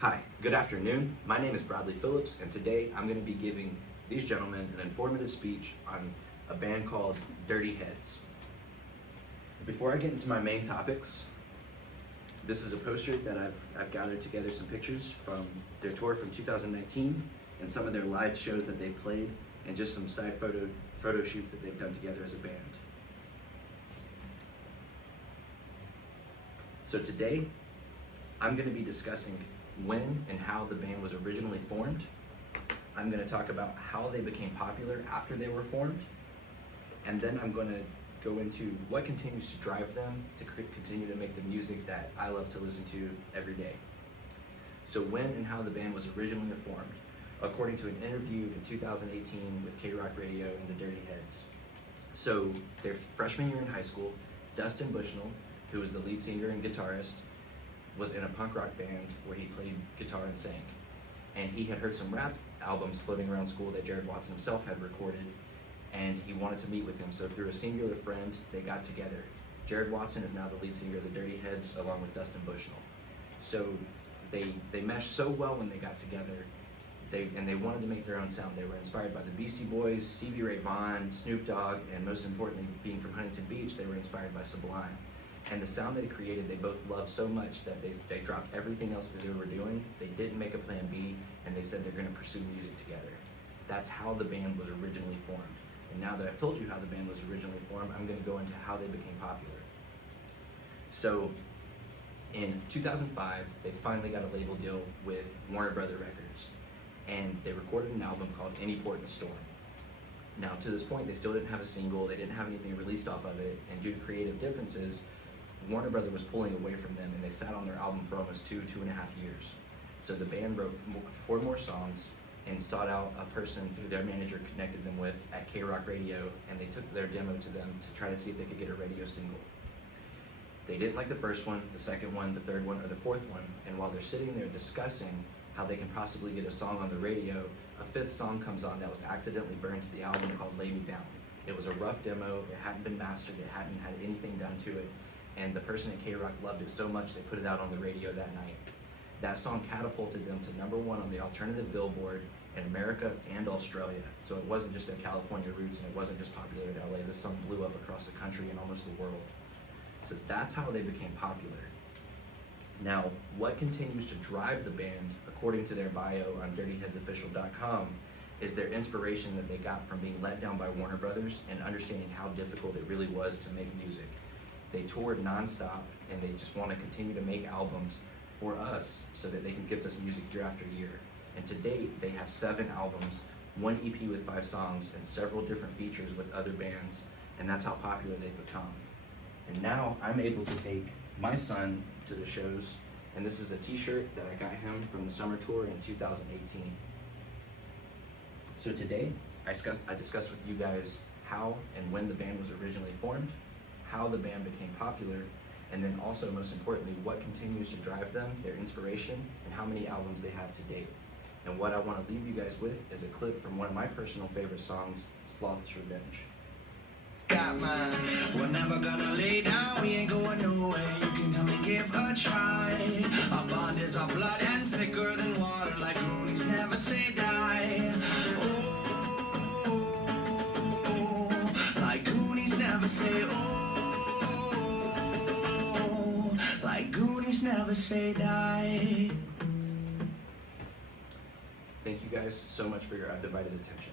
Hi, good afternoon. My name is Bradley Phillips, and today I'm going to be giving these gentlemen an informative speech on a band called Dirty Heads. Before I get into my main topics, this is a poster that I've gathered together some pictures from their tour from 2019 and some of their live shows that they've played and just some side photo shoots that they've done together as a band. So today, I'm going to be discussing when and how the band was originally formed. I'm going to talk about how they became popular after they were formed, and then I'm going to go into what continues to drive them to continue to make the music that I love to listen to every day. So when and how the band was originally formed, according to an interview in 2018 with K-Rock Radio and the Dirty Heads. So their freshman year in high school, Dustin Bushnell, who was the lead singer and guitarist, was in a punk rock band where he played guitar and sang. And he had heard some rap albums floating around school that Jared Watson himself had recorded, and he wanted to meet with him. So through a singular friend, they got together. Jared Watson is now the lead singer of the Dirty Heads along with Dustin Bushnell. So they meshed so well when they got together, and they wanted to make their own sound. They were inspired by the Beastie Boys, Stevie Ray Vaughan, Snoop Dogg, and most importantly, being from Huntington Beach, they were inspired by Sublime. And the sound they created, they both loved so much that they dropped everything else that they were doing. They didn't make a plan B, and they said they're going to pursue music together. That's how the band was originally formed. And now that I've told you how the band was originally formed, I'm going to go into how they became popular. So in 2005, they finally got a label deal with Warner Brothers Records, and they recorded an album called Any Port in a Storm. Now, to this point, they still didn't have a single, they didn't have anything released off of it, and due to creative differences, Warner Brothers was pulling away from them, and they sat on their album for almost two and a half years. So the band wrote 4 more songs and sought out a person who their manager connected them with at K-Rock Radio, and they took their demo to them to try to see if they could get a radio single. They didn't like the first one, the second one, the third one, or the fourth one, and while they're sitting there discussing how they can possibly get a song on the radio, a 5th song comes on that was accidentally burned to the album called Lay Me Down. It was a rough demo, it hadn't been mastered, it hadn't had anything done to it, and the person at K-Rock loved it so much they put it out on the radio that night. That song catapulted them to #1 on the alternative Billboard in America and Australia. So it wasn't just their California roots, and it wasn't just popular in LA. This song blew up across the country and almost the world. So that's how they became popular. Now, what continues to drive the band, according to their bio on dirtyheadsofficial.com, is their inspiration that they got from being let down by Warner Brothers and understanding how difficult it really was to make music. They toured nonstop, and they just want to continue to make albums for us so that they can gift us music year after year. And to date, they have 7 albums, 1 EP with 5 songs, and several different features with other bands, and that's how popular they've become. And now I'm able to take my son to the shows, and this is a t-shirt that I got him from the summer tour in 2018. So today, I discussed with you guys how and when the band was originally formed, how the band became popular, and then also, most importantly, what continues to drive them, their inspiration, and how many albums they have to date. And what I want to leave you guys with is a clip from one of my personal favorite songs, Sloth's Revenge. Got mine. We're never gonna lay down, we ain't going nowhere. You can come and give a try. Our bond is our blood and thicker than water, like Goonies never say die. Oh, like Goonies never say oh, like Goonies never say die. Thank you guys so much for your undivided attention.